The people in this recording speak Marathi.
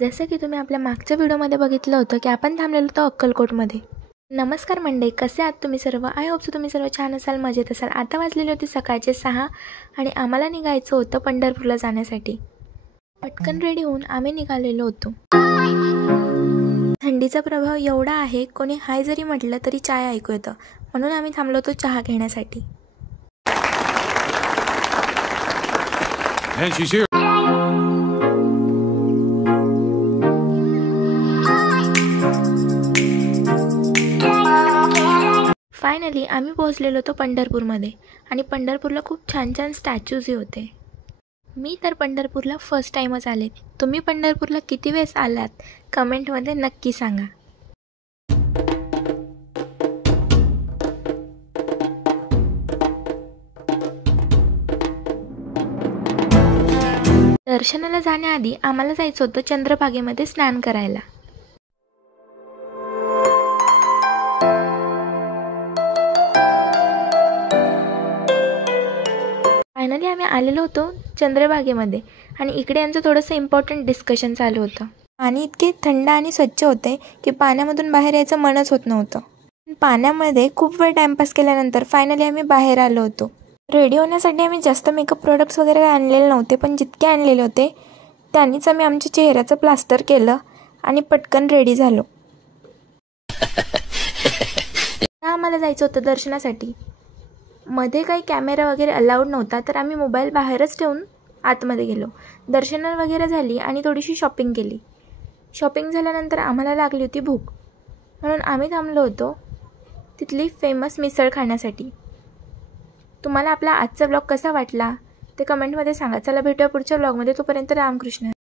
जसं की तुम्ही आपल्या मागच्या व्हिडिओमध्ये बघितलं होतं की आपण थांबलेलो होतो अक्कलकोटमध्ये। नमस्कार मंडळी, कसे आहात तुम्ही सर्व? आय होप सो तुम्ही सर्व छान असाल, मजेत असाल। आता वाजलेली होती सकाळचे 6 आणि आम्हाला निघायचं होतं पंढरपूरला जाण्यासाठी। पटकन रेडी होऊन आम्ही निघालेलो होतो। थंडीचा प्रभाव एवढा आहे, कोणी हाय जरी म्हटलं तरी चाय ऐकू येतं, म्हणून आम्ही थांबलो होतो चहा घेण्यासाठी। फायनली आम्ही पोहोचलेलो होतो पंढरपूरमध्ये आणि पंढरपूरला खूप छान छान स्टॅच्यूजही होते। मी तर पंढरपूरला फर्स्ट टाइमच आले। तुम्ही पंढरपूरला किती वेळेस आलात कमेंटमध्ये नक्की सांगा। दर्शनाला जाण्याआधी आम्हाला जायचं होतं चंद्रभागेमध्ये स्नान करायला। फायनली आम्ही आलेलो होतो चंद्रभागेमध्ये आणि इकडे यांचं थोडंसं इम्पॉर्टंट डिस्कशन चालू होतं। पाणी इतके थंड आणि स्वच्छ होते की पाण्यामधून बाहेर यायचं मनच होत नव्हतं। पाण्यामध्ये खूप वेळ टाइमपास केल्यानंतर फायनली आम्ही बाहेर आलो होतो। रेडी होण्यासाठी आम्ही जास्त मेकअप प्रोडक्ट्स वगैरे आणलेले नव्हते, पण जितके आणलेले होते त्यांनीच आम्ही आमच्या चेहऱ्याचं प्लास्टर केलं आणि पटकन रेडी झालो। आम्हाला जायचं होतं दर्शनासाठी। मध्ये काही कॅमेरा वगैरे अलाउड नव्हता, तर आम्ही मोबाईल बाहेरच ठेवून आतमध्ये गेलो। दर्शन वगैरे झाली आणि थोडीशी शॉपिंग केली। शॉपिंग झाल्यानंतर आम्हाला लागली होती भूक, म्हणून आम्ही थांबलो होतो तिथली फेमस मिसळ खाण्यासाठी। तुम्हाला आपला आजचा ब्लॉग कसा वाटला ते कमेंटमध्ये सांगा। चला भेटूया पुढच्या ब्लॉगमध्ये, तोपर्यंत रामकृष्ण।